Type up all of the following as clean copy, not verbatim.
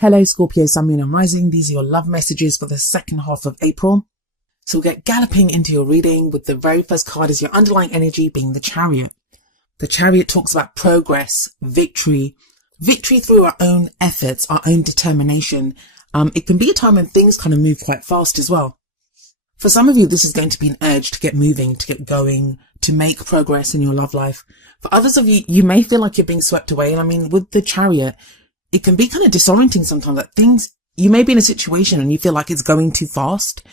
Hello Scorpio, Sun, Moon and Rising. These are your love messages for the second half of April. So we'll get galloping into your reading with the very first card as your underlying energy being the Chariot. The Chariot talks about progress, victory through our own efforts, our own determination. It can be a time when things kind of move quite fast as well. For some of you, this is going to be an urge to get moving, to get going, to make progress in your love life. For others of you, you may feel like you're being swept away. And I mean, with the Chariot, it can be kind of disorienting sometimes, that you may be in a situation and you feel like it's going too fast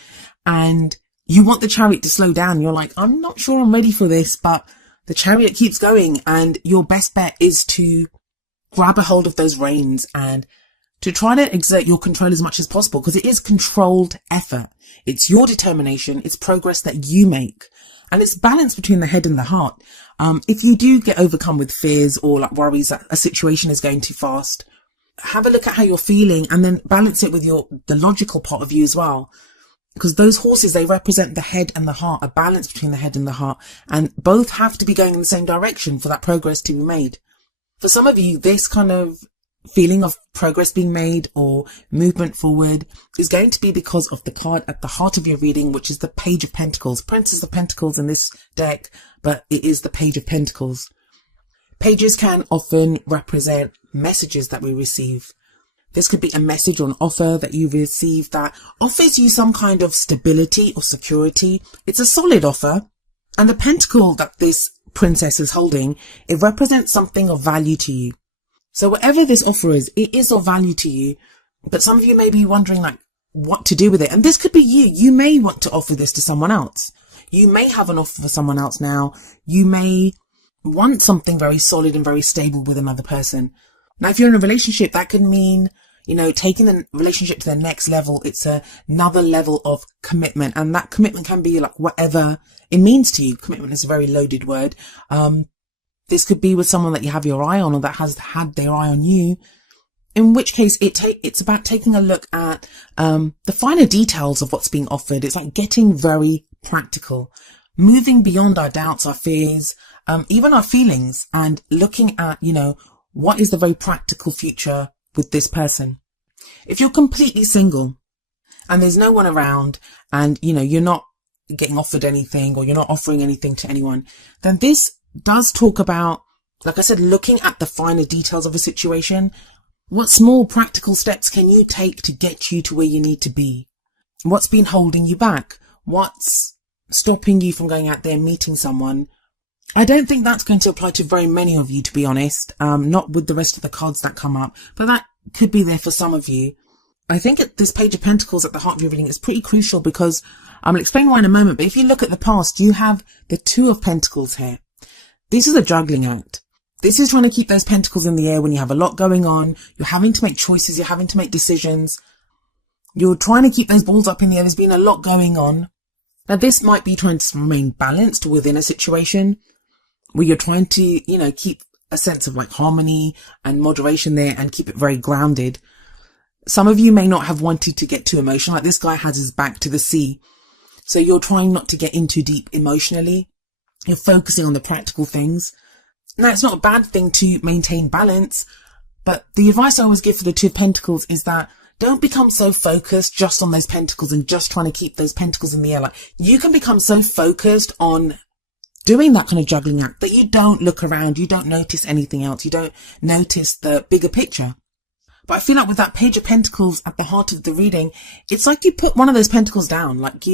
and you want the Chariot to slow down. You're like, I'm not sure I'm ready for this, but the Chariot keeps going, and your best bet is to grab a hold of those reins and to try to exert your control as much as possible, because it is controlled effort. It's your determination. It's progress that you make. And it's balance between the head and the heart. If you do get overcome with fears or like worries that a situation is going too fast, have a look at how you're feeling and then balance it with the logical part of you as well. Because those horses, they represent the head and the heart, a balance between the head and the heart, and both have to be going in the same direction for that progress to be made. For some of you, this kind of feeling of progress being made or movement forward is going to be because of the card at the heart of your reading, which is the Page of Pentacles. Princess of Pentacles in this deck, but it is the Page of Pentacles. Pages can often represent messages that we receive. This could be a message or an offer that you receive that offers you some kind of stability or security. It's a solid offer. And the pentacle that this princess is holding, it represents something of value to you. So whatever this offer is, it is of value to you. But some of you may be wondering like what to do with it. And this could be you. You may want to offer this to someone else. You may have an offer for someone else now. You may want something very solid and very stable with another person. Now, if you're in a relationship, that could mean, taking the relationship to the next level. It's another level of commitment, and that commitment can be like whatever it means to you. Commitment is a very loaded word. This could be with someone that you have your eye on or that has had their eye on you, in which case it's about taking a look at the finer details of what's being offered. It's like getting very practical, moving beyond our doubts, our fears, even our feelings, and looking at, what is the very practical future with this person. If you're completely single and there's no one around and, you're not getting offered anything or you're not offering anything to anyone, then this does talk about, like I said, looking at the finer details of a situation. What small practical steps can you take to get you to where you need to be? What's been holding you back? What's stopping you from going out there and meeting someone? I don't think that's going to apply to very many of you, to be honest. Not with the rest of the cards that come up, but that could be there for some of you. I think this Page of Pentacles at the heart of your reading is pretty crucial because I'll explain why in a moment. But if you look at the past, you have the Two of Pentacles here. This is a juggling act. This is trying to keep those pentacles in the air when you have a lot going on. You're having to make choices. You're having to make decisions. You're trying to keep those balls up in the air. There's been a lot going on. Now, this might be trying to remain balanced within a situation where you're trying to, keep a sense of like harmony and moderation there and keep it very grounded. Some of you may not have wanted to get too emotional. Like this guy has his back to the sea. So you're trying not to get in too deep emotionally. You're focusing on the practical things. Now, it's not a bad thing to maintain balance, but the advice I always give for the Two of Pentacles is that don't become so focused just on those pentacles and just trying to keep those pentacles in the air. Like you can become so focused on doing that kind of juggling act that you don't look around, you don't notice anything else, you don't notice the bigger picture. But I feel like with that Page of Pentacles at the heart of the reading, it's like you put one of those pentacles down, like,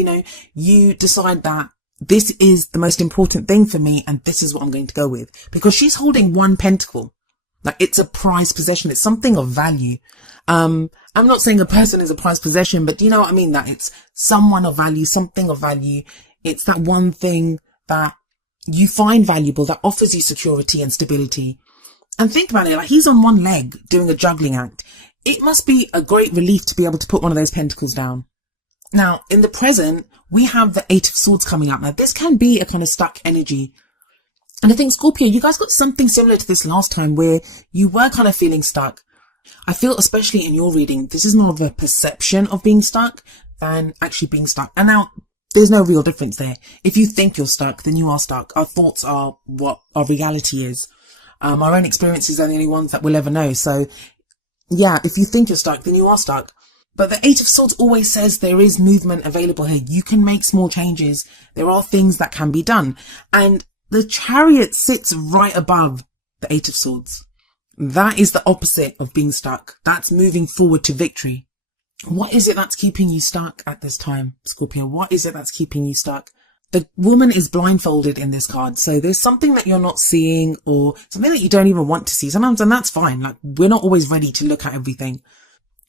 you decide that this is the most important thing for me and this is what I'm going to go with. Because she's holding one pentacle. Like it's a prized possession. It's something of value. I'm not saying a person is a prized possession, but do you know what I mean? That it's someone of value, something of value. It's that one thing that you find valuable that offers you security and stability. And think about it, like he's on one leg doing a juggling act. It must be a great relief to be able to put one of those pentacles down. Now, in the present, we have the Eight of Swords coming up. Now, this can be a kind of stuck energy. And I think, Scorpio, you guys got something similar to this last time where you were kind of feeling stuck. I feel, especially in your reading, this is more of a perception of being stuck than actually being stuck. And now, there's no real difference there. If you think you're stuck, then you are stuck. Our thoughts are what our reality is. Our own experiences are the only ones that we'll ever know. So Yeah, if you think you're stuck, then you are stuck. But the Eight of Swords always says there is movement available here. You can make small changes. There are things that can be done. And the Chariot sits right above the Eight of Swords. That is the opposite of being stuck. That's moving forward to victory. What is it that's keeping you stuck at this time, Scorpio? What is it that's keeping you stuck? The woman is blindfolded in this card. So there's something that you're not seeing or something that you don't even want to see sometimes. And that's fine. Like, we're not always ready to look at everything.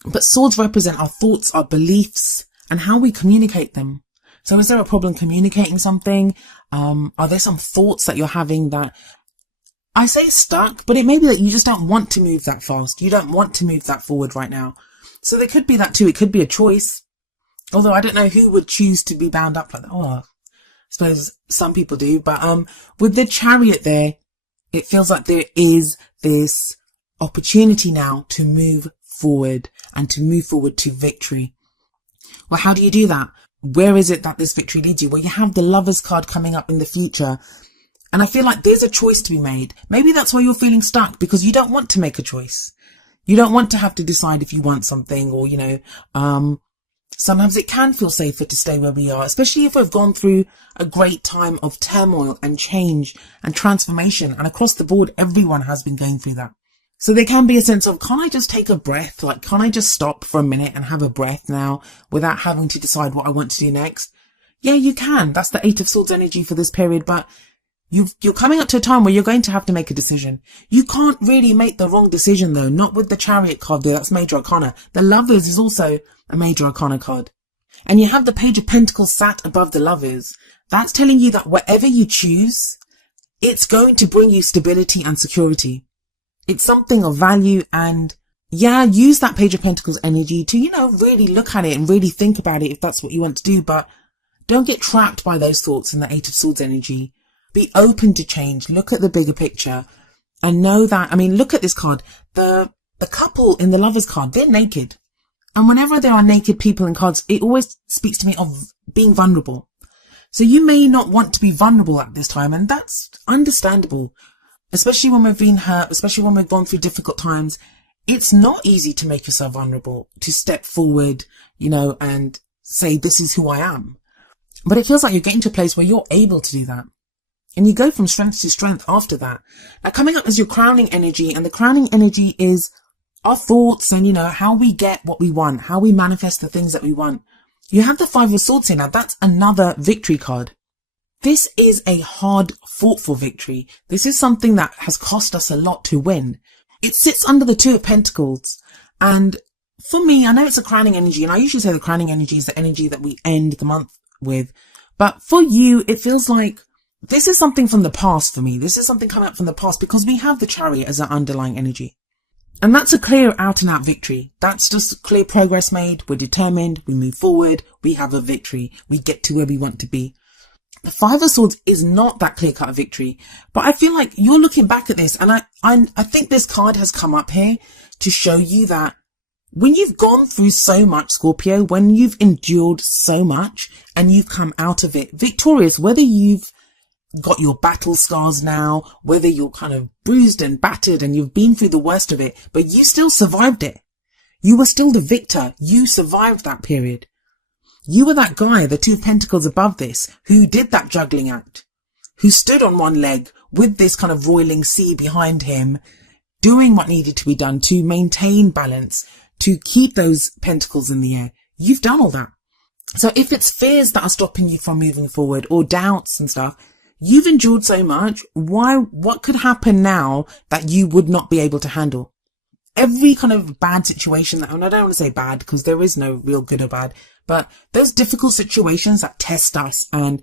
But swords represent our thoughts, our beliefs, and how we communicate them. So is there a problem communicating something? Are there some thoughts that you're having that, I say stuck, but it may be that you just don't want to move that fast. You don't want to move that forward right now. So there could be that too. It could be a choice. Although I don't know who would choose to be bound up like that. Oh, I suppose some people do. But with the Chariot there, it feels like there is this opportunity now to move forward and to move forward to victory. Well, how do you do that? Where is it that this victory leads you? Well, you have the Lovers card coming up in the future. And I feel like there's a choice to be made. Maybe that's why you're feeling stuck, because you don't want to make a choice. You don't want to have to decide if you want something, or, sometimes it can feel safer to stay where we are, especially if we've gone through a great time of turmoil and change and transformation. And across the board, everyone has been going through that. So there can be a sense of, can't I just take a breath? Like, can't I just stop for a minute and have a breath now without having to decide what I want to do next? Yeah, you can. That's the Eight of Swords energy for this period. But you're coming up to a time where you're going to have to make a decision. You can't really make the wrong decision, though. Not with the Chariot card there. That's Major Arcana. The Lovers is also a Major Arcana card. And you have the Page of Pentacles sat above the Lovers. That's telling you that whatever you choose, it's going to bring you stability and security. It's something of value, and yeah, use that Page of Pentacles energy to, really look at it and really think about it if that's what you want to do. But don't get trapped by those thoughts in the Eight of Swords energy. Be open to change. Look at the bigger picture and know that, look at this card. The couple in the Lovers card, they're naked. And whenever there are naked people in cards, it always speaks to me of being vulnerable. So you may not want to be vulnerable at this time, and that's understandable. Especially when we've been hurt, especially when we've gone through difficult times. It's not easy to make yourself vulnerable, to step forward, and say, this is who I am. But it feels like you're getting to a place where you're able to do that. And you go from strength to strength after that. Now, coming up is your crowning energy, and the crowning energy is our thoughts and, how we get what we want, how we manifest the things that we want. You have the Five of Swords here. Now, that's another victory card. This is a hard fought for victory. This is something that has cost us a lot to win. It sits under the Two of Pentacles. And for me, I know it's a crowning energy, and I usually say the crowning energy is the energy that we end the month with. But for you, it feels like this is something from the past for me. This is something coming up from the past because we have the Chariot as our underlying energy. And that's a clear out and out victory. That's just clear progress made. We're determined. We move forward. We have a victory. We get to where we want to be. The Five of Swords is not that clear-cut victory, but I feel like you're looking back at this, and I think this card has come up here to show you that when you've gone through so much, Scorpio, when you've endured so much and you've come out of it victorious, whether you've got your battle scars now, whether you're kind of bruised and battered and you've been through the worst of it, but you still survived it. You were still the victor. You survived that period. You were that guy, the Two of Pentacles above this, who did that juggling act, who stood on one leg with this kind of roiling sea behind him, doing what needed to be done to maintain balance, to keep those pentacles in the air. You've done all that. So if it's fears that are stopping you from moving forward or doubts and stuff, you've endured so much. What could happen now that you would not be able to handle? Every kind of bad situation that, and I don't want to say bad because there is no real good or bad, but those difficult situations that test us and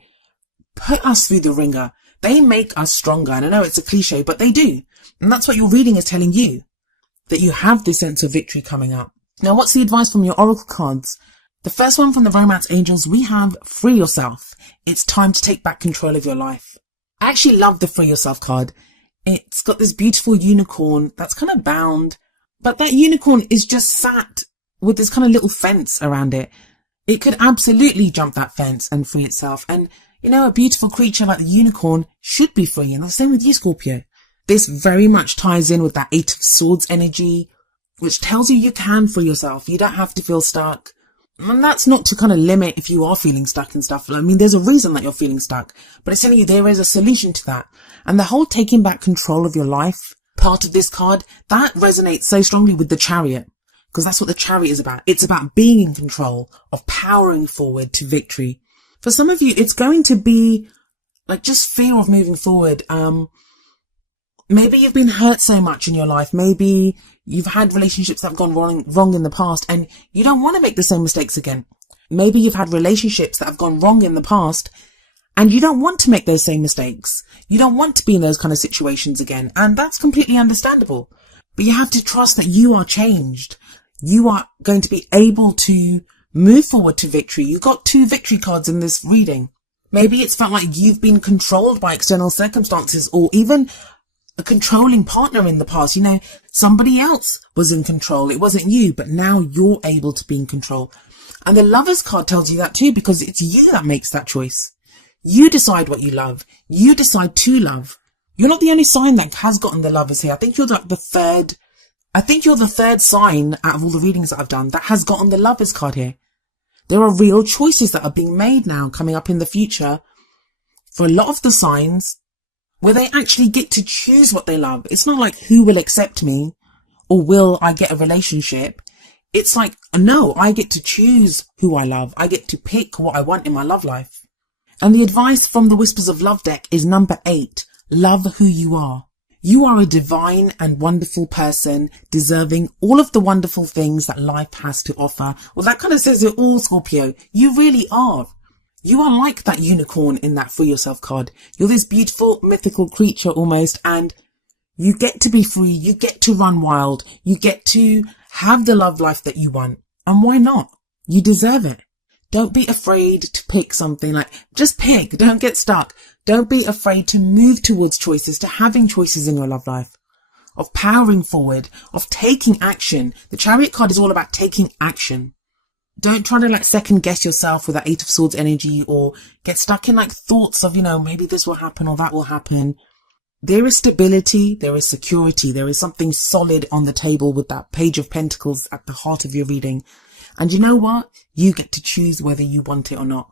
put us through the ringer, they make us stronger. And I know it's a cliche, but they do. And that's what your reading is telling you, that you have this sense of victory coming up. Now, what's the advice from your oracle cards? The first one from the Romance Angels, we have free yourself. It's time to take back control of your life. I actually love the free yourself card. It's got this beautiful unicorn that's kind of bound, but that unicorn is just sat with this kind of little fence around it. It could absolutely jump that fence and free itself. And, a beautiful creature like the unicorn should be free. And the same with you, Scorpio. This very much ties in with that Eight of Swords energy. which tells you you can free yourself. You don't have to feel stuck. And that's not to kind of limit if you are feeling stuck and stuff. I mean, there's a reason that you're feeling stuck, but it's telling you there is a solution to that. And the whole taking back control of your life part of this card, that resonates so strongly with the Chariot, because that's what the Chariot is about. It's about being in control, of powering forward to victory. For some of you, it's going to be like just fear of moving forward. Maybe you've been hurt so much in your life. Maybe you've had relationships that have gone wrong in the past and you don't want to make the same mistakes again. Maybe you've had relationships that have gone wrong in the past and you don't want to make those same mistakes. You don't want to be in those kind of situations again. And that's completely understandable. But you have to trust that you are changed. You are going to be able to move forward to victory. You got 2 victory cards in this reading. Maybe it's felt like you've been controlled by external circumstances or even a controlling partner in the past. You know, somebody else was in control. It wasn't you, but now you're able to be in control. And the Lovers card tells you that too, because it's you that makes that choice. You decide what you love. You decide to love. You're not the only sign that has gotten the Lovers here. I think you're like the third sign out of all the readings that I've done that has gotten the Lovers card here. There are real choices that are being made now coming up in the future for a lot of the signs, where they actually get to choose what they love. It's not like who will accept me or will I get a relationship. It's like, no, I get to choose who I love. I get to pick what I want in my love life. And the advice from the Whispers of Love deck is number 8. Love who you are. You are a divine and wonderful person, deserving all of the wonderful things that life has to offer. Well, that kind of says it all, Scorpio. You really are. You are like that unicorn in that Free Yourself card. You're this beautiful, mythical creature almost, and you get to be free. You get to run wild. You get to have the love life that you want. And why not? You deserve it. Don't be afraid to pick something. Like, just pick. Don't get stuck. Don't be afraid to move towards choices, to having choices in your love life, of powering forward, of taking action. The Chariot card is all about taking action. Don't try to like second guess yourself with that 8 of Swords energy or get stuck in like thoughts of, you know, maybe this will happen or that will happen. There is stability. There is security. There is something solid on the table with that Page of Pentacles at the heart of your reading. And you know what? You get to choose whether you want it or not.